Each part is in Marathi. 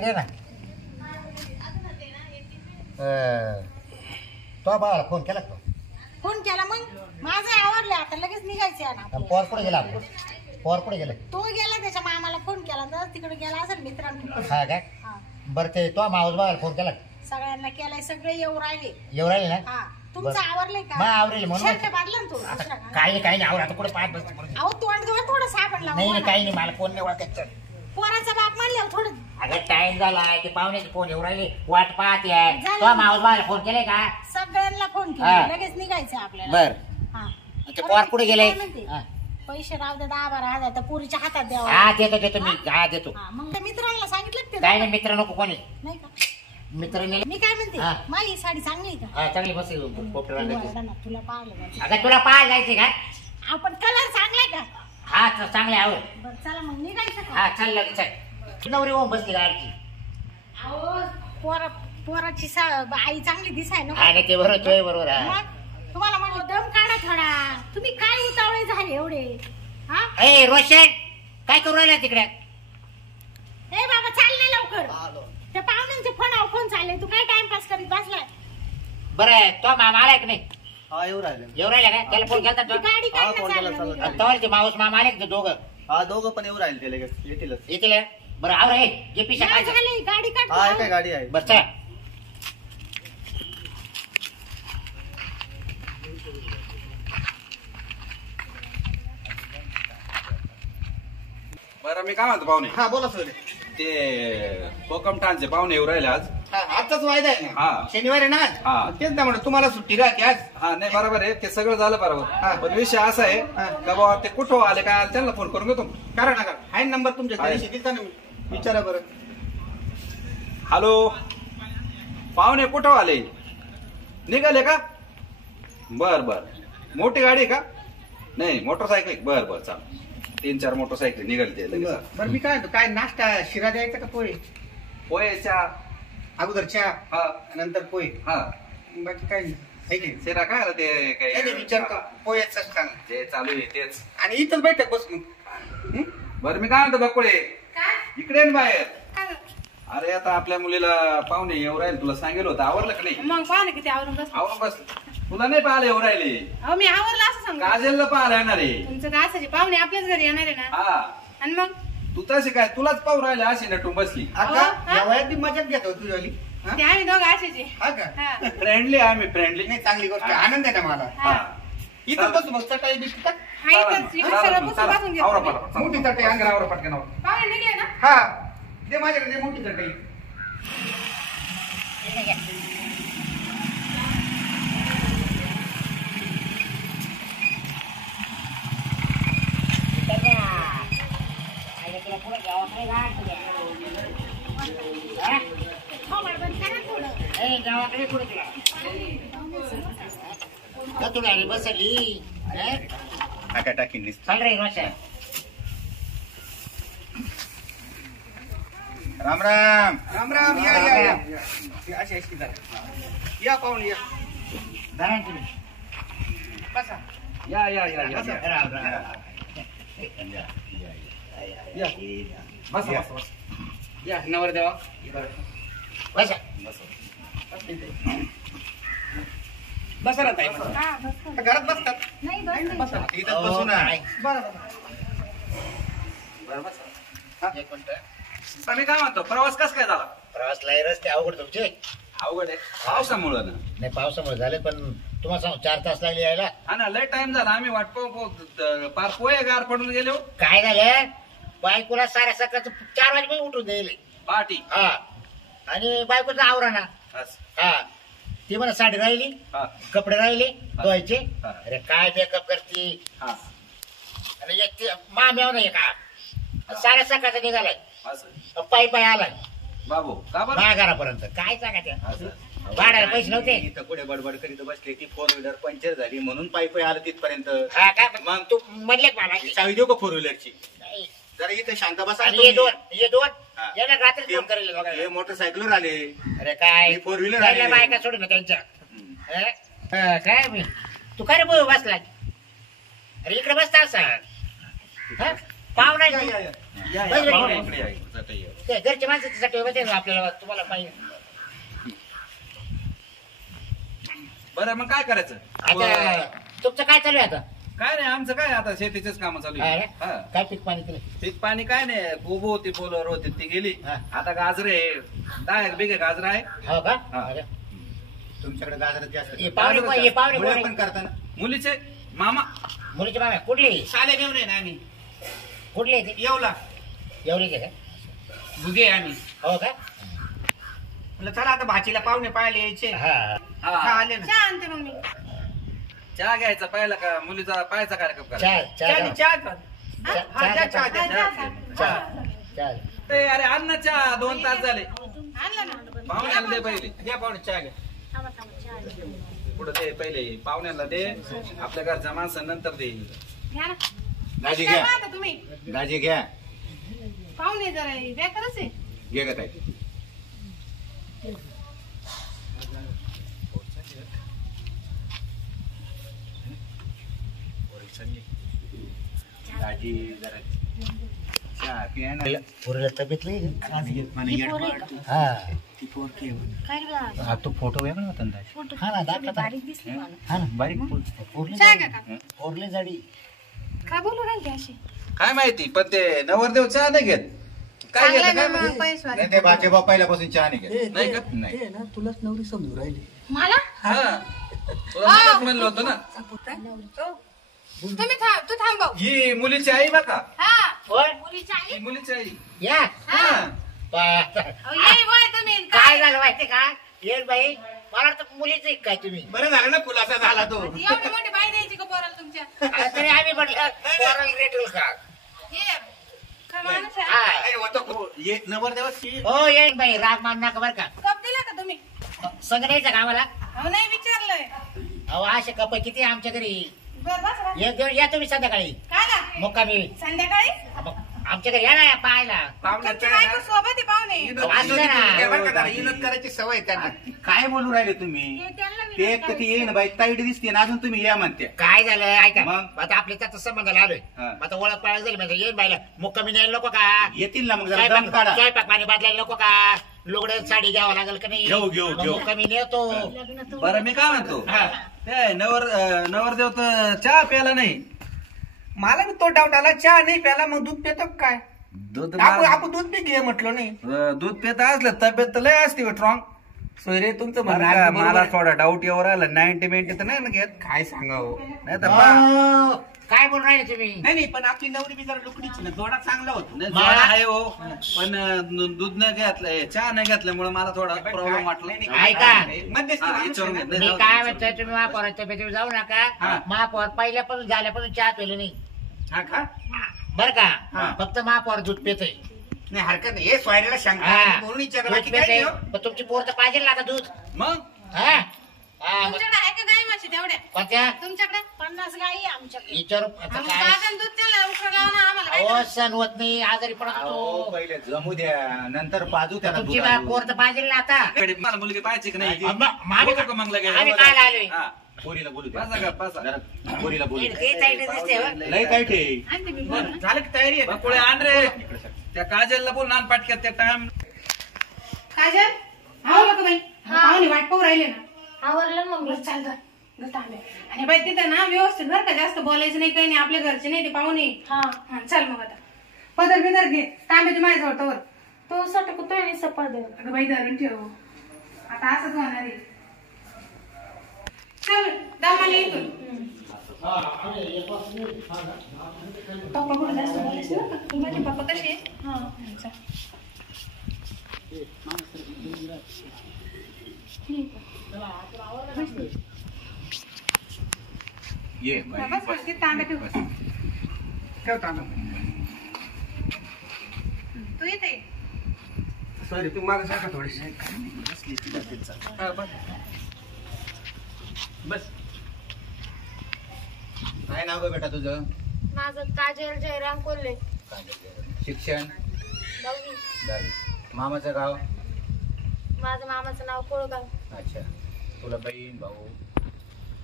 इकडे ना तो बाळाला फोन केला तो फोन केला मग माझं आवरलं आता लगेच निघायचं आहे ना पोर कुठे गेला पोर कुठे गेले तो गेला त्याच्या मामाला फोन केला तर तिकडे गेला असेल मित्रांकडे हा काय बरं ते तो मावस बाळाला फोन केला सगळ्यांना केलाय सगळे येऊ राहिले ना हा तुमचं आवरलंय का मग आवरेल म्हणून शर्ट बांधला ना तू काही नाही आवड आता कुठे पाहत बसते अहो तोंड घेऊन थोडं साबण लावा नाही काही नाही मला फोन नाही ओळखायचं पोराचा बाप म्हणल्यावर थोडं अगं टाइम झाला ते पाहुण्याचे फोन येऊ राहिले वाट पाहते तो मावस बाळाला फोन केलाय का सगळ्यांना फोन केला लगेच निघायचं आपल्याला बर हा ते पोर कुठे गेले पैसे राहू दे 10-12 तर पुरीच्या हातात द्यावा हा देतो मी हा देतो मग त्या मित्रांना सांगितलं ते काय नाही मित्र नको कोणी नाही का मित्रांनी मी काय म्हणते माझी साडी चांगली आहे का हा चांगली बस तुला पाहिलं अगं तुला पाहायला जायचे का आपण कलर चांगलाय का हा चांगले आवड बरं चला मग निघायचं का हा चल लगेच चल नवरी होऊन बसली गाडची अहो पोराची आई चांगली दिसाय ना हा ते बरोबर मग तुम्हाला म्हणलं दम काढा थोडा तुम्ही काय उतावळे झाले एवढे हा ए रोशन काय करू राहिला तिकडे ए बाबा चाल ना लवकर त्या पाहुण्यांचे फोन चालले तू काय टाइमपास करीत बसलाय बरं तो मामा आलाय की नाही हा येऊ राहिले का त्याला फोन केला तो गाडी काय तवाचे मावस मामा आले का दोघं हा दोघं पण येऊ राहिले ते लगेच येतील बरं आवर हे जे पिशा काय गाडी काढ हा काय गाडी आहे बस चला बरं मी काय म्हणतो पाहुणे हा बोला सर ते कोकमठाणचे पाहुणे येऊ राहिले आज आजचाच वायदा आहे ना हा. शनिवारी ना आज हा. तेच ना म्हणून तुम्हाला सुट्टी राहते आज हा नाही बरोबर आहे ते सगळं झालं हा. बरोबर पण विषय असा आहे का बाबा ते कुठं आले काय आले त्यांना फोन करून घेतो करा ना आहे नंबर तुमच्या आहे. दिवशी दिलता ना मी विचारा बरं हॅलो पाहुणे कुठं आले निघाले का बर बर मोठी गाडी आहे का नाही मोटरसायकल बर बर चाल 3-4 मोटरसायकल निघाले ते लगेच. बरं मी काय म्हणतो काय नाश्ता शिरा द्यायचा का पोहे पोहेच्या अगोदर चहा हा नंतर पोहे हा बाकी काय नाही है की नाही? शिरा काय आला ते नाही, नाही, विचारतो पोह्याच सांग जे चालू आहे तेच आणि इथंच बैठक बस मग हं? बरं मी काय म्हणतो बकुळे काय इकडे ये ना बाहेर अरे आता आपल्या मुलीला पाहुणे येऊ राहिले तुला सांगेल होतं आवरलं का नाही मग पाहा ना किती आवरून बस आवरून बस तुला नाही पाहायला येऊ राहिले अहो मी आवरला असं सांग काजलला पाहायला येणार आहे तुमचं काय असायचे पाहुणे आपल्याच घरी येणार आहे ना हा आणि मग तू तशी काय तुलाच पाहू राहिले अशी नटून बसली आता हा? या वयात बी मजाच घेतो तुझ्यावाली हा? ते आम्ही दोघं असायचे हा का हा फ्रेंडली आम्ही फ्रेंडली नाही चांगली गोष्ट आहे. आनंद आहे ना मला हा इथं बस मग चटाई बिस्किट टाक. हा इथंच इकडे सगळं पुसून पासून घेतो मी. मोठी चटई अंगावर आवरा पटकन आवरा. पाहुणे निघले ना हा दे माझ्याकडे दे मोठी चटई हो बरोबर करा थोडं गावाकडे कुठे तुला बसली टाका टाकीन चाल रे रोशन राम राम राम राम या या या अशी अशी या पाहून या धरा तुम्ही बसा या या या या बसा. या. राम राम या. बस बस बस या नवर देवा बसा बसा ना ताई बसा. हा बस घरात बसतात नाही बस बसा ना इथं बसू ना बरं बरं बस हा. एक मिनिट आता मी काय म्हणतो प्रवास कस काय झाला प्रवासला रस्ते अवघड तुमचे अवघड आहे पावसामुळं ना नाही पावसामुळे झाले पण तुम्हाला सांगू 4 तास लागले यायला हा ना लय टाइम झाला आम्ही वाट पाहू पार पोहे गार पडून गेलो काय झालं बायकोला साऱ्या सकाळचं 4 वाजेपर्यंत उठून द्यायले पार्टी हा आणि बायकोचं आवरा ना असं. हा ती म्हणा साडी राहिली हा कपडे राहिले धुवायचे हा. अरे काय मेकअप करते हा आणि एक ती माम्यावर नाही का साऱ्या सकाळचा निघालाय असं पायी आलाय बाबू का बरं माझ्या घरापर्यंत काय सांगा त्या असं. भाड्याला पैसे नव्हते इथं कुठे बडबड करीत बसले ती 4 व्हीलर पंक्चर झाली म्हणून पायी आलं तिथपर्यंत हा काय मग तू म्हणले का मला चावी देऊ का 4 व्हीलरची नाही. जरा इथं शांत बसा आणि हे दोन हा. याला रात्री फोन करेल बघा. हे मोटरसायकलवर आले अरे काय हे four wheeler त्याला आलेले. बायका सोडून त्यांच्या काय मी तू काय रे बोल बसला अरे इकडे बसता असा पाव नाही या, या, बस रे. पाहुणे इकडे या, इकडे. ते घरच्या माणसासाठी होते ना आपल्याला तुम्हाला पाहिजे. बरं मग काय करायचं? आता तुमचं काय चालू आहे आता? काय नाही आमचं काय आता शेतीचेच काम चालू आहे. हा. काय पीक पाणी केलं? पीक पाणी काय नाही कोबो होती पोलवर होती ती गेली. हा. आता गाजरे 10 बिघे गाजर आहे. हो का? हा. अरे. तुमच्याकडे गाजरात जास्त हे पाहुणे मुळे कोण पण करताना मुलीचे मामा मुलीचे मामा कुठले शाले घेऊन ये ना आम्ही कुठले ते येवला एवढे का? भुगे आम्ही हो का? म्हटलं चला आता भाचीला पाहुणे पाहायला यायचे. हा हा, हा. आले ना. चहा आणते मग मी. चहा घ्यायचा पहिला का मुलीचा पाहायचा कार्यक्रम करायचा? चहा चहा चहा कर. चहा हा, द्या चहा, द्या. चहा ते अरे अन्न चहा 2 तास झाले. आणलं ना. पाहुण्याला दे पहिले. द्या पाहुणे चहा घ्या. थांबा, चहा आणते. पुढे दे पहिले पाहुण्याला दे आपल्या घरच्या माणसं नंतर दे. घ्या ना. दाजी काय घ्या. पाहता तुम्ही? दाजी घ्या. पाहुणे जरा बेकारच आहे. घे का ताई. दाजी जरा चहा प्या ना. पोरीला तब्येत लई मला येड वाटतं. हा ती पोरकी आहे म्हणे. काय रे बाळा? हा तो फोटो वेगळा होता ना दाजी. फोटो हा ना, दाखला तर. बारीक दिसली मला. हा ना बारीक पोरली चहा घ्या का? पोरली जाडी. काय बोलू राहिले अशी? काय माहिती पण ते नवरदेव चहा नाही घेत. काय चांगला घेत ना काय मग माहिती? पैसे वाले. नाही ते बाचे बाप पहिल्यापासून चहा नाही घेत. नाही का? नाही ना तुलाच नवरी समजू राहिली. मला? हा तुला मलाच म्हणलं होतं ना. तुम्ही तू थांब भाऊ. ही मुलीची आई बघा. हा. होय? मुलीची आई? ही मुलीची आई. या हा. अहो, ये होय तुम्ही. काय झालं माहिती का? येईल बाई मला वाटतं मुलीच आहे काय तुम्ही? बरं झालं ना खुलासा झाला तो. एवढी मोठी बाई द्यायची का पोराला तुमच्या? तरी आम्ही म्हटलं पोराला रेट होईल का? ये. काय माणूस आहे? हा. अरे होतो ये नवरदेवाची. हो येईल बाई राग मान नका बरं का? कप दिला का तुम्ही? संग द्यायचं का आम्हाला? अहो नाही विचारलंय. अहो असे कप किती आहे आमच्या घरी? बरं बस बस. या तुम्ही संध्याकाळी काय ना? मुक्कामी. संध्याकाळी? मग आमच्या घरी या ना पाहायला. तुमची बायको सोबत आहे पाहुणे. असं ना. बरं का जरा इनत करायची सवय आहे त्यांना. काय बोलू राहिले तुम्ही? हे त्यांना ते विनंती एक तर ती येईन बाई ताईट दिसते ना अजून तुम्ही या म्हणते. काय झालं ऐका मग? आता आपल्या त्याचा संबंधाला आलोय. हा. आता ओळख पाळख झाली म्हणजे येईन बाईला मुक्कामी न्यायला नको का? येतील ना मग जरा दम काढा. स्वयंपाक पाणी बदलायला नको का? लुगडं साडी घ्यावं लागेल का नाही? घेऊ. मग मुक्कामी नेतो. बरं मी काय म्हणतो हा. ते नवरदेव तर चहा प्यायला नाही. मला बी तो डाऊट आला चहा नाही प्याला मग दूध पितो काय? दूध आपण दूध बी घे म्हटलं नाही. दूध पित असलं तब्येत तर लय असते स्ट्रॉंग. सोयरे तुमचं बरं म्हणणं का, अगदी बरोबर मला आहे. थोडा डाऊट येऊ राहिला 90 तर नाही ना घेत. काय सांगावं. नाही तर हो. काय बोलून राहिले तुम्ही? नाही पण आपली नवरी बी जरा लुकडीची ना जोडा चांगला होतो. नाही, जोडा आहे हो पण दूध नाही घेतलंय चहा नाही घेतल्यामुळे मला थोडा प्रॉब्लेम वाटला. ऐका. मध्यस्थी हा, माणूस आहे विचारून ना. घे. मी काय म्हणतोय तुम्ही महापौराच्या तब्येतीवर जाऊ नका. हा. महापौर पहिल्यापासून झाल्यापासून चहा पिले नाही हा का? बरं हा. का? फक्त महापौर दूध पितोय. नाही हरकत नाही. हे सोयऱ्याला शंका हा. आहे म्हणून विचारलं. दूध बाकी काय पितोय. नाही हो. पण तुमची पोर तर पाहिजे ना आता दूध. मग हा? हा, मग तुमच्याकडे आहे का गाई म्हशी तेवढ्या? कोणत्या? तुमच्याकडे 50 गाई आहे आमच्याकडे. विचारू आता मग काय? बाजारात दूध त्याला उकळं लावा ना आम्हाला काय अहो करायचं? सण होत नाही आजारी पडत अहो, होतो. पहिले जमू द्या नंतर पाजू त्याला तुमची दूध आणू. पोर तर पाहिजे ना आता. मला मुलगी पाहिजे की नाही? आम्ही बघू का मग लगेच? आम्ही काय आलोय? हा. पोरीला बोलू द्या. बसा का, बसा. जरा पोरीला बोलू द्या. ते साईड दिसते हो. लय काय ठे आणते मी बोल. झालं की तयारी आहे ना? बकुळे आण रे. त्या काजलला बोल नान पाटक्यात त्या टाइम. काजल आवडलं का बाई? पाहुणे वाट पाहू राहिले ना. आवरलं मम्मी. बरं चाल आणि बाई तिथं ना व्यवस्थित बरं का जास्त बोलायचं नाही काही नाही आपल्या घरचे नाही ते पाहुणे. हा हा चल मग आता पदर बिदर घे तांब्याची माझ्या जवळ तो सटकतोय आणि सपाद. अगं बाई धरून ठेव आता असंच होणार आहे. चल दमाला इथून पप्पा कुठे जास्त बोलायचं बरं का? माझे पप्पा कसे आहेत? हा चल. ये बस बस ते तांब्या ठेव ठेव तांबा. तू येते सॉरी तू माझ्या सारखा थोडीशी बस. काय नाव ग बेटा तुझं? माझं काजल जयराम कोल्हे. शिक्षण? 10वी. 10वी. मामाचं गाव? माझं मामाचं नाव कोळगाव. अच्छा. तुला बहीण भाऊ?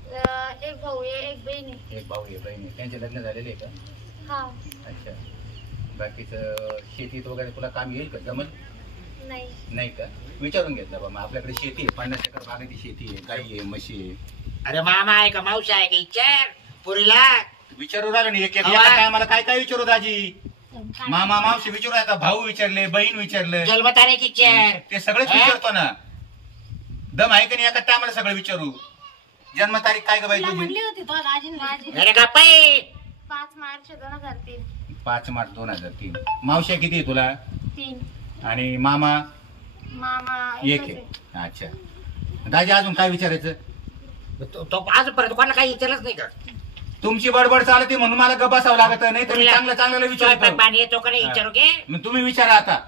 एक भाऊ आहे एक बहीण आहे. एक भाऊ आहे बहीण आहे. त्यांचे लग्न झालेले आहे का? हा अच्छा. बाकीचं शेतीत वगैरे तुला काम येईल का? जमल नाही. नाही का? विचारून घेतलं बा. मग आपल्याकडे शेती आहे, 50 एकर बागायती शेती आहे, गाई आहे, म्हशी आहे. अरे मामा आहे का मावशी आहे का विचार पुरीला विचारू राहिलो ना एक एक अवा. काय मला काय काय विचारू दाजी? मामा मावशी विचारू आता, भाऊ विचारले, बहीण विचारलं, जन्मतारीख विचार ते सगळेच विचारतो ना. दम आहे का नाही एका टायमाला सगळं विचारू. जन्मतारीख काय ग बाई तुला तुझी? म्हणली होती तो दाजीने. अरे गप्पाई 5 मार्च 2003. 5 मार्च 2003. मावशी किती आहे तुला? 3. आणि मामा मामा एक एकच आहे. अच्छा. दाजी अजून काय विचारायचं? तो आजपर्यंत कोणाला काही विचारलंच नाही का? तुमची बडबड चालते म्हणून मला गप बसावं लागत नाही तर मी चांगलं चांगलं स्वयंपाक विचारतो. पाणी येतो का नाही विचारू घे. मग तुम्ही विचारा आता.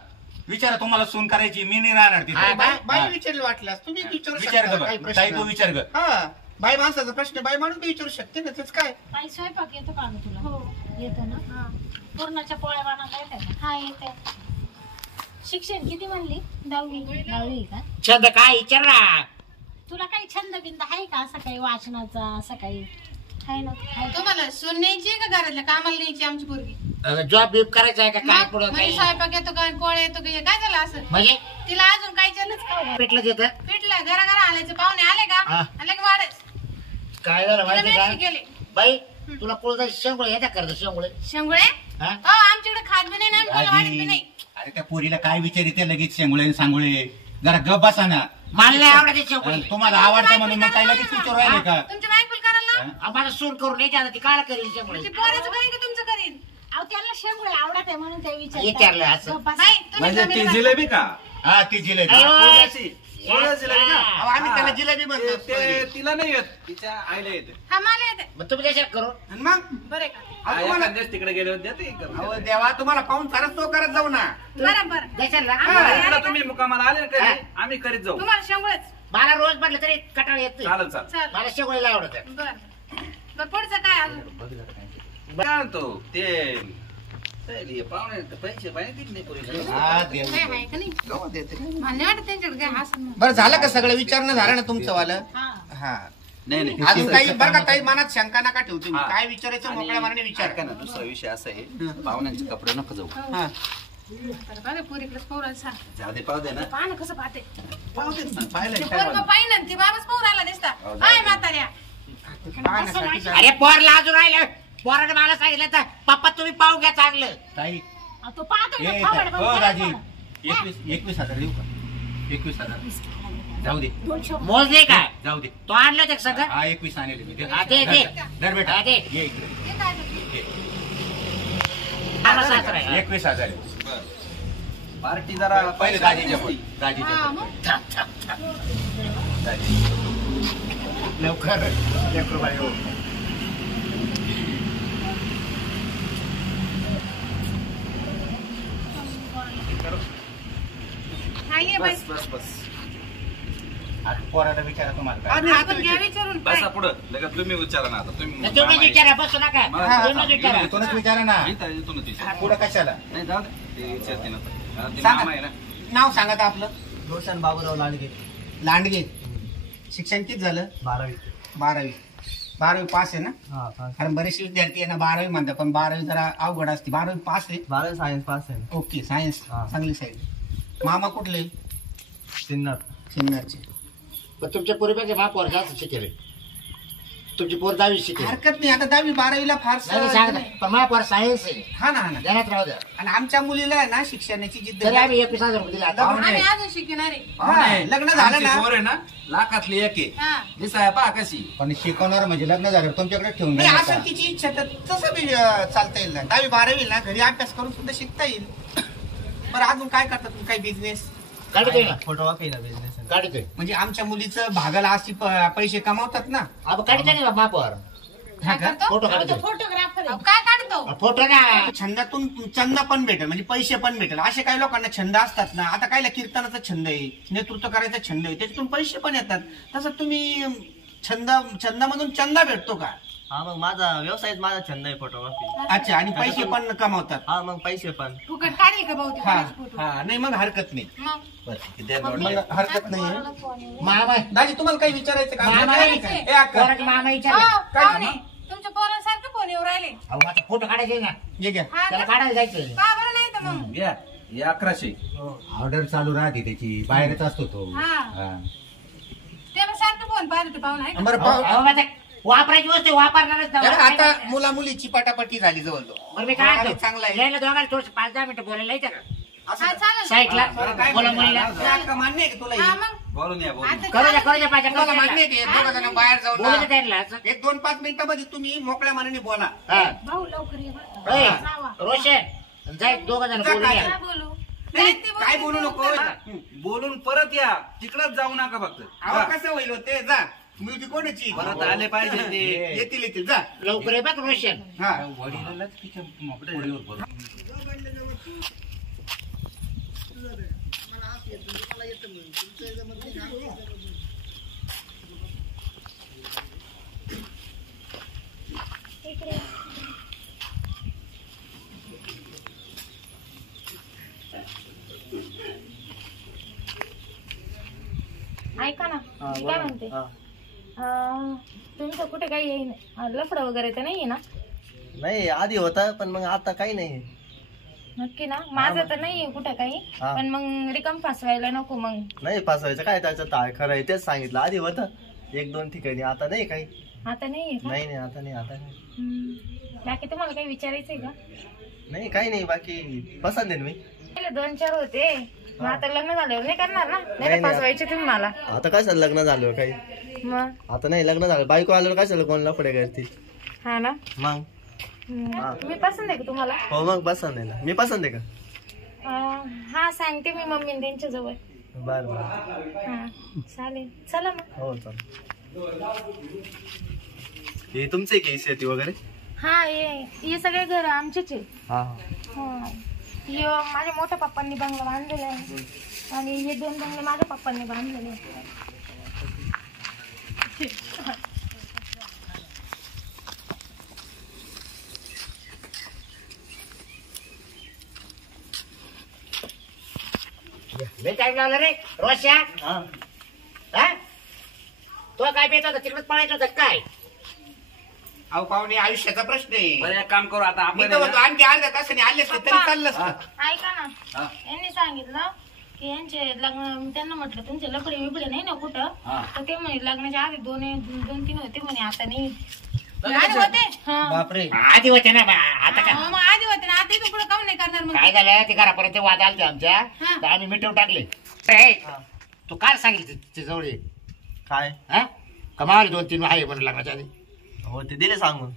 विचारा, तुम्हाला सून करायची, मी नाही राहणार हा, तिथे. बाई विचारलं वाटल्यास तुम्ही विचारू विचार शकता ग काही बा. ताई तू प्रश्न. विचार ग. हा बाई माणसाचा प्रश्न बाई माणूस बी विचारू शकते ना, त्याच काय. बाई स्वयंपाक येतो का ग तुला? हो. येतो ना. हा. पूर्णाच्या पोळ्या बनवता येतात का? हा येते. शिक्षण किती म्हणली? 10वी का? छंद काय विचार ना. तुला काही छंद बिंद आहे का असं काही वाचनाचा असं काही? आहे ना. तुम्हाला सून न्यायची आहे का घरातल्या कामाला न्यायची आमची पोरगी? जॉब बीब करायचा आहे का काय मग पुढं म्हणजे काही स्वयंपाक येतो का पोळे येतो का हे काय झालं असं? म्हणजे तिला अजून काही चलच पेटलं देतं. पिटलं घरा घरा आलायचं पाहुणे आले का हा. आले की वाढच काय झालं तिला माहिती मेथी का गेले बाई तुला कुळदा शेंगुळे येतात करत शेंगुळे शेंगुळे हा? हो आमच्याकडे खात बी नाही ना आम्हाला वाढत बी नाही. अरे त्या पोरीला काय विचारिते लगेच शेंगुळे सांगुळे? जरा गप बसा ना. मला नाही आवडत शेंगुळे. तुम्हाला आवडतं म्हणून मग काय लगेच विचारू राहिले का? तुमच्या बायकोला करायला ना आम्हाला सून करून नाही जाणार ती काय करेल शेंगुळे. तुमच्या पोराचं करीन का तुमचं करीन? अहो त्यांना शेंगुळे आवडत आहे म्हणून ते विचारलं असं. बाई तुम्ही म्हणजे ती जमेल जिलेबी का? हा ती जिलेबी. अयो. पुण्याची. पुण्याची जिलेबी का? अहो, आम्ही त्याला जिलेबी म्हणतो. ते तिला नाही येत, तिच्या आईला येते. हा मला येते मग तुम्ही त्याच्यात करू आणि मग बरं का अहो, तुम्हाला एखाद्याच तिकडे गेले होते ते करून अहो देते. देवा तुम्हाला पाहून फारच तो करत जाऊ ना. बरं बरं द्यायचं इकडं तुम्ही मुकामाला आले ना कधी, आम्ही करीत जाऊ. तुम्हाला शेंगुळेच मला रोज म्हटलं तरी कटाळ येत नाही. चालेल चालेल. चल मला शेंगुळेला आवडत आहे. बरं बरं पुढचं काय अजून? काय म्हणतो ते पाहुणे पैसे पाहिजे दिले नाही पोरीला. हा, दे. काय आहे का नाही? गावात येते. मला नाही वाटत त्यांच्याकडे काय असं बरं झालं का सगळं विचारणं झालं ना तुमचं वालं? हा नाही नाही अजून काही बरं का काही मनात शंका नका ठेवू तुम्ही. हा. काय विचारायचं मोकळ्या मनाने विचार ऐका ना, दुसरा विषय असा आहे, पाहुण्यांचे कपडे नको जाऊ. हा बघा पोरीकडे पोराला सांग जाऊ दे, पाहू दे ना. पाहा ना कसं पाहते पाहू देच ना, पाहिलंय ते काय पोरगं वाटलं. पाहिजे ना ती बाबाच पोराला दिसता हो, जाऊ काय दे. म्हाताऱ्या पाहण्यासाठी जा. अरे पोर लाजून राहिलं. पोराने मला सांगितलं तर पप्पा तुम्ही पाहून घ्या चांगलं. ताई अहो, तो पाहतो ना ए, खावड हो बघ, दाजी बघ. 21,000 देऊ का? 21,000 जाऊ दे, 200. मोजले का जाऊ दे. तो आणलं ते सगळं. हा 21 आणले मी. हा, दे, दे. धर बेटा, हा, दे. ये इकडे. ते काय झालं? ये. आम्हाला सासरा आहे. 21,000 आहे. पार्टी जरा पहिले दाजीच्या पण. दाजीच्या हा पण. मग थांब, थांब, थांब. दाजी. लवकर लेकरू बाई हो. हा ये बाई बस बस बस आता पोराला विचारा तुम्हाला काय. आम्ही आपण घ्या विचारून काय? बसा पुढं लगेच तुम्ही विचारा ना आता तुम्ही तर तुम्हीच विचारा बसू नका. तुम्हीच विचारा. इथूनच विचारा ना. इथूनच विचारा. पुढं कशाला? नाही जाऊ दे, ते विचारते ना. हा, ते सांगा. मामा आहे ना. नाव सांगा आता आपलं. रोशन बाबूराव लांडगे. लांडगे. शिक्षण किती झालं? 12वी. 12वी पास आहे ना? हा पास. कारण बरेचसे विद्यार्थी आहे ना 12वी म्हणतात पण 12वी जरा अवघड असते. 12वी पास आहे. 12वी सायन्स पास आहे. ओके सायन्स हा. चांगली साईड. मामा कुठले? सिन्नर. सिन्नरचे. पण तुमच्या पूर्वीचे मा पोर जास्त शिकेले. तुमची पोर 10वी शिकेल. हरकत नाही आता 10वी 12वीला फार नाही सांग ना. पण मा पोर सायन्स आहे. हा ना हा ना. ध्यानात राहू द्या. आणि आमच्या मुलीला आहे ना शिक्षणाची जिद्द तरी आम्ही 21,000 रुपये दिले आता. आम्ही अजून शिकणार आहे हा, लग्न झालं आमची ना पोर आहे ना लाखातली एक आहे. हा दिसाय पहा कशी. पण शिकवणार म्हणजे लग्न झालं तुमच्याकडे ठेवून नाही द्या असं नका. तिची इच्छा तर तसं बी चालता येईल ना 10वी 12वी ना घरी अभ्यास करून सुद्धा शिकता येईल. बरं अजून काय करतात तुम्ही? काही बिझनेस? काढतोय ना. फोटोग्राफी ना बिझनेस. काढतोय. म्हणजे आमच्या मुलीचं भागाला अशी पैसे कमवतात ना. अब काढतोय ना मा पोर. हा का? फोटो अहो, तो काढतोय. फोटोग्राफर अहो, आहे. काय काढतो फोटो ना. छंदातून चंदा पण भेटेल म्हणजे पैसे पण भेटेल. असे काही लोकांना छंद असतात ना. आता कायला कीर्तनाचा छंद आहे, नेतृत्व करायचा छंद आहे, त्याच्यातून पैसे पण येतात. तसं तुम्ही छंदामधून चंदा भेटतो का? हा मग माझा व्यवसायच माझा छंद आहे फोटोग्राफी. अच्छा. आणि पैसे पण कमावतात. हा मग पैसे पण. फुकट काढेल का भाऊ ते हा कोणाचे फोटो? हा नाही मग हरकत नाही. मग मग हरकत नाही. मामा दाजी तुम्हाला काही विचारायचं का? मामा विचारायचं आहे. का? ए, अक्का. पोराचे मामा हो, विचारले. पाहुणे, तुमच्या पोरांसारखं फोन येऊ राहिले अहो आता फोटो काढायचे ना. ये घ्या. हा त्याला का? काढायला जायचंय. का बरं ना मग घ्या हे 1100. ऑर्डर चालू राहते त्याची, बाहेरच असतो तो. हा हा. ते मग सारखं फोन पाहत होते पाहुणा आहे का? बरं अहो, माझं वापरायची वस्तू वापरणारच बरं, नाही. आता मुला मुलीची पटापटी झाली जवळजवळ. बरं मी काय चांगलं म्हणतो, आहे. यायला दोघांना थोडं 5-10 मिनिटं बोलायला येतं का हा चालेल साईडला बरं, काय बोला म्हणतो? मुलीला तुला का मान्य आहे का तुला हा हे? मग बोलून या बोलून. आता करू द्या पाहिजे तुम्हाला मान्य आहे का हे दोघं जण बाहेर जाऊन बोलू ना? त्यांना एक 2-5 मिनिटांमध्ये तुम्ही मोकळ्या मनाने बोला. हा. भाऊ लवकर ये बरं. ओय, जावा. रोशन जाय 2 जण जा बोलून काय? या. काय बोलू नाही, ते काय बोलू नको. बोलून परत या, तिकडच जाऊ नका फक्त. अहो जा. कसं होईल होते, जा. मुलगी कोणाची? परत आले पाहिजे ते. येतील येतील, जा. लवकर ये बघ रोशन. हा. वडिलालाच तिच्या पुढीवर बोलू. ऐका ना मी काय म्हणते तुमचं कुठे काही येईन लफडं वगैरे तर नाहीये ना? नाही आधी होता पण मग आता काही नाही. नक्की ना? माझं तर नाहीये कुठं काही, हा. पण मग रिकाम फसवायला नको मग. नाही फसवायचं काय त्याचं खरं आहे तेच सांगितलं. आधी होतं 1-2 ठिकाणी, आता नाही काही. आता नाहीये का? नाही आता नाही. बाकी तुम्हाला काही विचारायचंय का? नाही काही नाही, बाकी पसंत आहे ना मी. पहिले 2-4 होते, मग आता लग्न झाल्यावर नाही करणार ना? नाही नाही. तर फसवायचे तुम्ही मला. आता काय झालं लग्न झालं काही? मग आता नाही लग्न झालं, बायको आल्यावर काय झालं कोण लफडे करतील हा ना. मग. मी पसंत आहे का तुम्हाला? हो मग पसंत आहे ना. मी पसंत आहे का? हा सांगते मी मम्मी त्यांच्या जवळ. बरं बरं. हा चालेल, चला मग. हो चालेल. हे तुमचे की शेती वगैरे? हा हे सगळे घर आमचेच आहे. हा हे माझ्या मोठ्या पप्पांनी बंगला बांधलेला आहे आणि हे 2 बंगले माझ्या पप्पांनी बांधलेले आहेत. लय टाइम लावला रे रोशा. हा तो काय पेत होता तिकडेच पळायचं होतं काय? अहो पाहुणे, आयुष्याचा प्रश्न आहे. बरं एक काम करू आता मी आपण तर म्हणतो आणखी अर्ध्या तासाने आले असते तरी चाललं असतं. ऐका ना, यांनी सांगितलं की यांचे लग्न, त्यांना म्हटलं तुमचे लफडे बिबडे नाही ना कुठं, तर ते म्हणे लग्नाच्या आधी 2-3 होते म्हणे, आता नाही. आधी होते हा. बापरे. आधी होते ना आता काय मग आधी होते ना, आता इथून पुढे काऊन नाही करणार मग? काय झालं ते घरापर्यंत वाद आलते आमच्या, तर आम्ही मिटवून टाकले. ए, तू काय सांगितलं जवळ ये? काय? हा कमावले 2-3 आहे म्हणून लग्नाच्या आधी. हो ते दिले सांगून.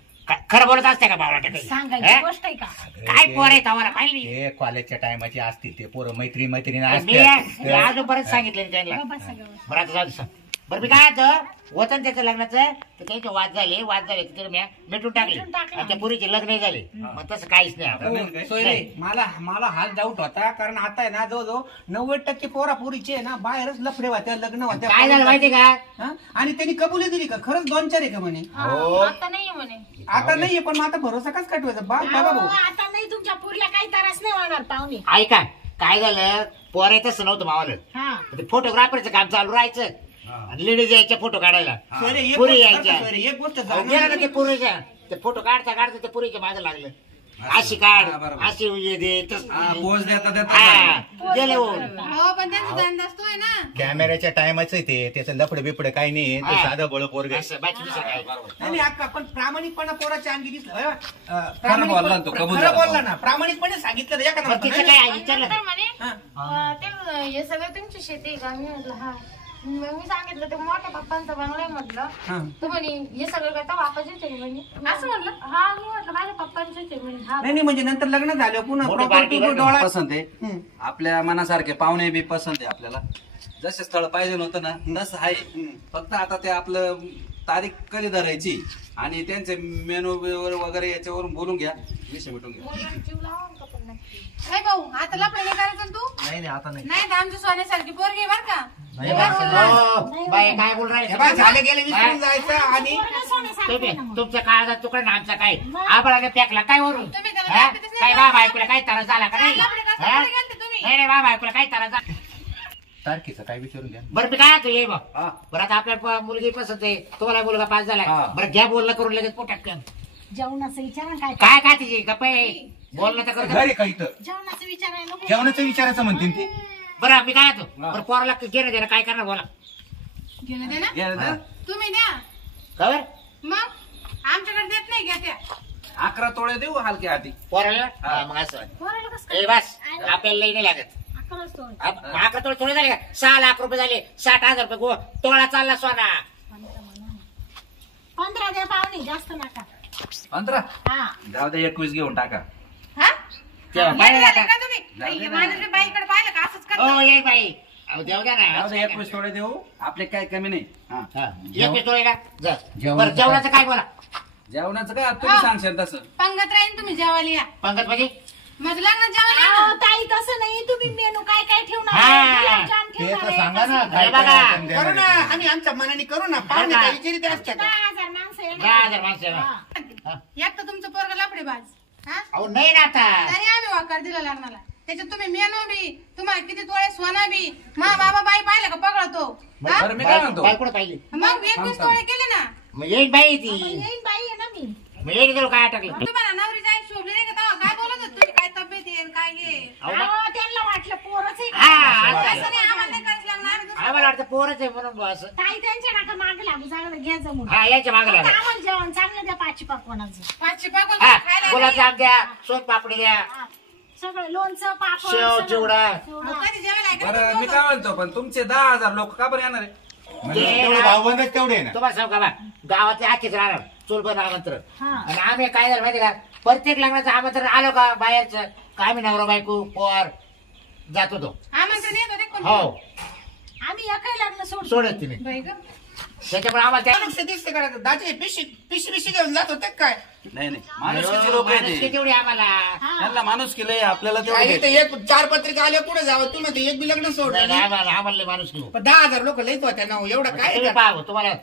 खरं बोलत असते का बावळा टाकायचं? सांगायची गोष्ट आहे का? काय पोर आहे तवाला पाहिली? हे कॉलेजच्या टायमाचे असतील ते पोरं मैत्रिणी मी असतात. अजूनपर्यंत सांगितलं त्यांना. बसा गं. बरं आता जाऊ दे सांग. बरं मी काय होतं होतं त्याचं लग्नाचं, तर त्यांचे वाद झाले तिथे मी मिटून टाकले आणि त्या पुरीचे लग्न झाले. मग तसं काहीच नाही आता. सोयरे, मला हा डाऊट होता, कारण आता आहे ना जवळजवळ 90% पोरापोरीचे आहे ना बाहेरच लफडे होत्या, लग्न होत्या. काय झालं माहिती का? हा? आणि त्यांनी कबुली दिली का? खरंच 2-4 आहे का म्हणे? आता नाहीये म्हणे. आता नाहीये, पण मग आता भरोसा कस काटवायचा? बाबा अहो, भाऊ. आता नाही, तुमच्या पुरीला काही त्रास नाही होणार पाहुणे. ऐका काय झालं, पोरायचं नव्हतं मावाला. हा ते फोटोग्राफरचं काम चालू राहायचं आणि लेडीज यायच्या फोटो काढायला, सोयरे, एक पुरी गोष्ट- यायच्या. सोयरे, एक गोष्ट अहो, जाणून गेलं ना घे. ते पुरीच्या, ते फोटो काढता काढता ते पुरीच्या मागे लागलं. अशी काढ हा, बरोबर. अशी ये दे पोच देता गेले हो. हो पण त्यांचा धंदा असतो आहे ना. कॅमेऱ्याच्या टायमाच ते त्याचं लफड बिपड काही नाही, ते हा. साधं बळ पोरग. असं बाकी दुसरं काय. नाही अक्का, पण प्रामाणिकपणा पोराच्या अंगी दिसला. बोलला ना तो, कबूल खरं झाला. बोलला ना, प्रामाणिकपणे सांगितलं ना, एका पण तिचं नंबर. काय विचारलं तर म्हणे हा. ते हे सगळं तुमची शेती आहे का? मी म्हटलं हा. मग मी सांगितलं ते मोठ्या पप्पांचा बंगला आहे म्हटलं. हा. तर म्हणे हे सगळं काय बापाचेच आहे म्हणे. असं म्हटलं. हा मी म्हटलं माझ्या पप्पांचेच आहे म्हणे. हा नाही म्हणजे नंतर लग्न झालं पुन्हा मोठं property party बरं का? डोळा. पसंत आहे आपल्या मनासारखे पाहुणे बी पसंत आहे आपल्याला. जसे स्थळ पाहिजे होतं ना तसं आहे. फक्त आता ते आपलं तारीख कधी धरायची आणि त्यांचे मेनू वगैरे याच्यावरून बोलून घ्या, विषय मिटून घ्या. जीव लावा का पण नक्की. काय भाऊ आता लफडे नाही करायचं ना तू? नाही आता नाही. नाही तर आमच्या सोन्यासारखी पोरगी बर का? नाही बरं. हो, बाई काय बोल हे बघ, झाले गेले विसरून जायचं आणि तुमच्या काळाचा तुकडा ना आमचा काय आबळाने फेकला काय वरून? तुम्ही त्याला हा? दाखवतच नाही काय का? बाबा ऐकूला काय त्रास झाला का नाही? लफडे कसं हा? पुढे गेलते तुम्ही? नाही बाबा ऐकूला काय त्रास झाला? तारखेचं काय विचारून घ्या. बरं मी काय ये बघ. हा. बरं आता आपल्या मुलगी पसंत आहे, तुम्हाला मुलगा पास झाला. हा. बरं घ्या बोलणं करून लगेच पोटात जेवणाचं विचार ना काय काय काय तिची गप्पा आहे? बोलणं तर घर करतो. आहे का इथं जेवणाचं विचारायला नको. जेवणाचं विचारायचं म्हणते ना ती बरं मी काय येतो बरं पोराला घेणं देणं काय करणार बोला घेणं दे ना घ्या ना. तुम्ही द्या खबर मग आमच्याकडे देत नाही घ्या त्या 11 तोळे देऊ हलक्या हाती. पोराला हा, मग असं पोराला कसं काय? ए बस आपल्याला लई नाही लागत 11च तोळे. 11 थोडे झाले का 6 लाख रुपये झाले 60,000 रुपये तोळा चालला सोना 15 द्या पाहुणे जास्त नका. 15 हा जाऊ दे 21 घेऊन टाका. हा तेव्हा पाहिलं येडे झाले का? का तुम्ही माझ्या बाईकडे पाहिलं का असंच करता? हो ये बाई अहो देऊ द्या जाऊ दे ना 21 तोळे देऊ आपले काय कमी नाही. हा हा, 21 तोळे का जा. जेवणाचं बरं जेवणाचं काय बोला जेवणाचं काय तुम्ही सांगशाल तसं. पंगत राहीन तुम्ही जेवायला या पंगत म्हणजे माझं लग्न जेवायला या अहो, ना. ताई तसं नाही. तुम्ही मेनू काय काय ठेवणार हा. आहे? गुलाबजाम ते ठेवणार तर आहे, सांगा ना कसं? काय हे बघा, काय आपण देणार करू ना आहे. आम्ही आमच्या मनाने करू ना पाहुणे बरं. काही विचारित असतात का? 10,000 माणसं येणार. 10,000 माणसं आहे. हा. एक तर तुमचं पोरग लापडे बाज हा अहो नाही ना आता तरी आम्ही वाकार दिला लग्नाला त्याच्यात तुम्ही मेनू बी तुम्हाला किती तोळे सोना बी मा बाबा बाई पाहिलं का पगळतो हा? बरं मी काय म्हणतो बाई कुठं पाहिली मग 21 तोळे केले ना मग येईन बाई ती येईन बाई आहे ना मी. मग येईन गेलो काय टाकलं तुम्हाला नवरी जाईल शोभली नाही का तेव्हा काय बोलत होत तुम्ही काय तब्येत आहे काय हे अहो, मग- अहो, त्यांना वाटलं पोरच आहे हा, का? असं असं नाही आम्हाला नाही करायचं लग्न आम्ही दुसरं आम्हाला वाटतं पोरच आहे म्हणून बुवा असं ताई त्यांच्या नाका मागे लागू जागलं घ्या जमून. हा याच्या मागे आता लागला आम्हाला जेवण चांगलं द्या पाची पाकवानाचं. पाचशे पाकून हा खायला गुलाबजाम द्या सोन पापडी द्या हा. सगळं लोणचं पापड शेव, सगळं. चिवडा. चिवडा. कधी जेवायला आहे का बरं तुम्ही मी काय म्हणतो पण तुमचे 10,000 लोक का बरं येणार आहे. म्हणजे तेवढे भावबंदच तेवढे आहे ना तुम्हाला सांगू का बा गावातले आखीच राहणार चुलबन आमंत्रण हा. आणि आम्ही काय झालं माहिती का प्रत्येक लग्नाचं आमंत्रण आलो का बाहेरचं का आम्ही नवरा बायको पोर जात होतो आमंत्रण येत होते कोण हो आम्ही एकही लग्न सोडतो. सोडत तुम्ही बाई गं. त्याच्यामुळे आम्हाला त्या- लक्ष दिसते का दाजी पिशी घेऊन जात होते काय नाही नाही माणुसकीचे लोक माणुसकी येते तेवढी आम्हाला त्यांना माणूस केलंय आपल्याला तेवढं काही तर द्यायचं. एक 4 पत्रिका आल्या पुढे जावं तू म्हणते एक बी लग्न नाही, सोडलं नाही, नाही. आम्हाला आम्हाला माणूस घेऊ पण 10,000 लोक लईत होत्या ना एवढं काय तुम्ही पाहू तुम्हाला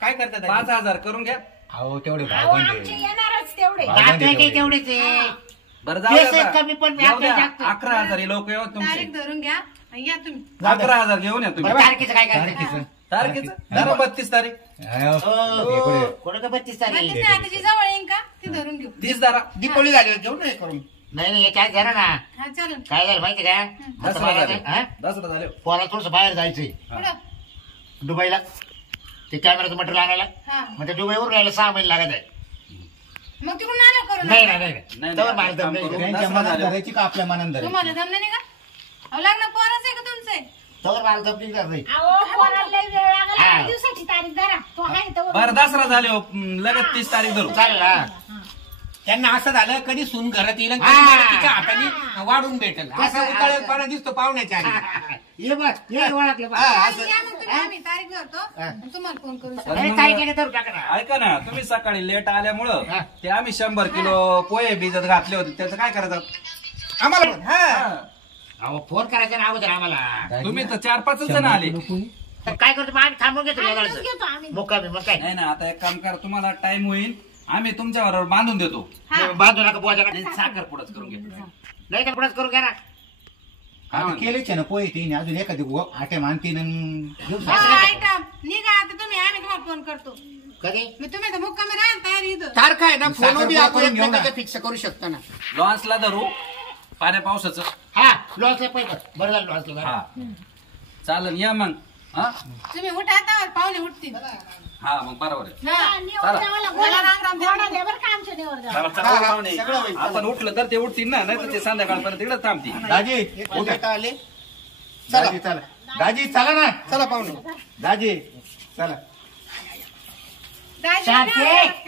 काय करतात 5,000 करून घ्या. अहो तेवढे अहो, भावबंद आमचे आहे. येणारच तेवढे. भावबंद आहे नातेवाईक तेवढे. तेवढीच आहे बरं जाऊ द्या तेच आता. कमी पण जाऊ द्या. आपल्या जास्त. 11,000 लोक येऊ तुमचे तारीख धरून घ्या आणि या तुम्ही 11,000 घेऊन या तुम्ही बरं, तारखेचं काय करायचं तारखेचं. तारखेचं धरा 32 तारीख अहो, हे कुठे? कोणा का 32 म्हणलीस तारीख ना त्याची जवळ येईन का ती धरून घेऊ 30 धरा. दीपोळी झाली घेऊ नाही करून नाही नाही याच्या आत घरा ना हा चालेल काय झालं माहिती का दसरा झाले हा? दसरा झाले पोराला थोडस बाहेर जायचंय पुढं दुबईला ते कॅमेराचं मटेरियल आणायला हा म्हणजे दुबईवरून यायला 6 महिने लागत आहे मग तिकडून नाणं करू नाही नका. नाही नाही, नाही तर नाही, माझं काम नाही. करू. त्यांच्या दसरा मनात झाले. धरायची का आपल्या मनात धरायची तुम्हाला जमलं नाही का अहो लग्न पोरच आहे का तुमचं तर मला जमली का नाही अहो, पोराला लई वेळ लागला. हा. 8 दिवसाची तारीख धरा. तो आहे तर बरं दसरा झाले हो. लगेच 30 तारीख धरू चालेल हा. त्यांना असं झालं कधी सून घरात येईल आणि हा. कधी मला तिच्या हाताने वाढून भेटेल कसं- असं उताळेपणा दिसतो पाहुण्याच्या आधी ये बघ ये ओळखलं बघ. हा, आणि असं या मग तुम्ही आम्ही तारीख धरतो आणि तुम्हाला फोन करू बरं, अरे, मग तारीख आहे का धरून टाका ना. ऐका ना तुम्ही सकाळी लेट आल्यामुळं हा. ते आम्ही 100 किलो पोहे भिजत घातले होते त्याचं काय करायचं. आम्हाला पण, हा. हा. अहो फोन करायचा ना अगोदर आम्हाला तुम्ही तर 4-5 जण आले. तर काय करतो मग आम्ही थांबून घेतो आम्ही लग्नाचं. घेतो आम्ही. मुक्कामी मग काय नाही ना आता एक काम करा तुम्हाला टाइम होईल आम्ही तुमच्या बरोबर बांधून देतो. बांधू नका बोजा नका. आणि साखर पुढंच करून घ्या. नाही तर पुढंच करून घ्या ना आता केलेच आहे ना पोहे तीन अजून एखादी आटे मानतीन ऐका निघा आता तुम्ही आम्ही तुम्हाला फोन करतो कधी मग तुम्ही तर मुक्कामी राहाल तयारी इथं तारखा आहे ना साखर फोन बी पुडा आपण करून घेऊ ना. एकमेकाचं फिक्स करू शकतो ना लॉन्सला धरू पाण्या पावसाचं. हा लॉसला पैसे बरं झालं लॉसला हा चालेल या मग. हा तुम्ही उठा आता पाहुणे उठतील हा मग बरोबर आहे. हा, निवड चला. द्यावाला चला, राम, राम. घोडा द्या बरं का आमच्या निवड द्यावा. चला, चला, हा, हा, पाहुणे. सगळं होईल. आपण उठलं तर ते उठतील ना नाही तर ते संध्याकाळपर्यंत तिकडे थांबतील. दाजी उद्या आले दाजी चला दाजी चला ना चला पाहुणे दाजी चला दाजी, शांती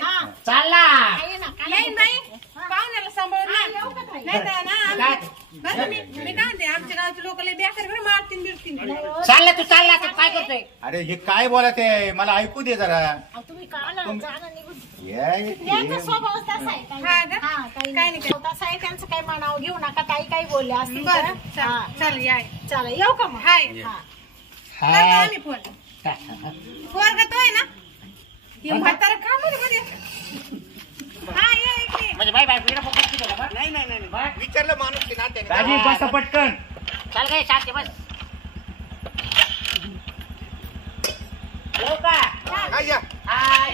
हा. चालला आहे ना, काय नाही बाई पाहुण्याला सांभाळून हा, ना. येऊ का ताई? नाही तर ना काय? बरं मी काय म्हणते आमच्या गावचे लोक लय बेकार बरं मारतील बिरतील चालला तू चालला आता काय करतोय अरे हे काय बोलत आहे मला ऐकू दे जरा अहो, तुम्ही काला जाणं निघून त्यांचा ये- स्वभाव तसा आहे काही हा का? हा, काही काही नाही नाही. तसा आहे त्यांचं काही म्हणावं घेऊ नका ताई काही बोलले असतील तर. बरं हा, चल या चला येऊ का मग हाय हा. करतो आम्ही फोन पोरगा तो आहे ना हे म्हातारं का मध्ये हा ये इकडे म्हणजे बाय बाय तुला फोन केला का? नाही नाही नाही नाही. विचारलं माणूस की नात्याने दाजी बसा पटकन चाल काय शांती बस येऊ का हा, या. हाय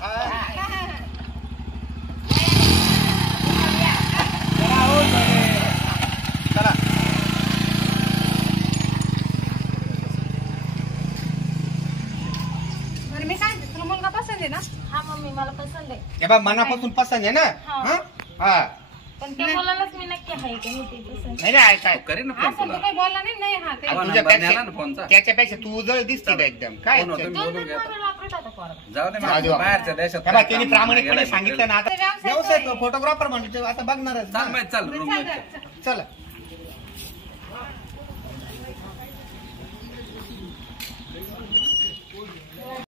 हा. जरा मी काय म्हणते, तुला मुलगा पसंत आहे ना? हा मम्मी मला पसंत आहे. हे बा मनापासून पसंत आहे ना हा. हं? हा पण त्या मुलालाच मी नक्की आहे की नाही ते पसंत. नाही नाही काय करेन ना फोन असं तू तुला काही बोलला नाही? नाही, हा ते आवा तुझ्या नंबर न्याला ना फोनचा. त्याच्यापेक्षा तू जळ दिसते का एकदम काय फोन होतो, मी दोन बोलून दोन घ्या. मोबाईल वापरत होता पोरगा. जाऊ दे जाऊ दे मग, बाबा. बाहेरच्या देशात हे बा, काय त्यांनी काम प्रामाणिकपणे गेलाय सांगितलं ना आता व्यवसाय व्यवसाय तो आहे. फोटोग्राफर म्हणतो आता बघणारच चाल ना. माहित चाल रूम चल, चल, चल. चला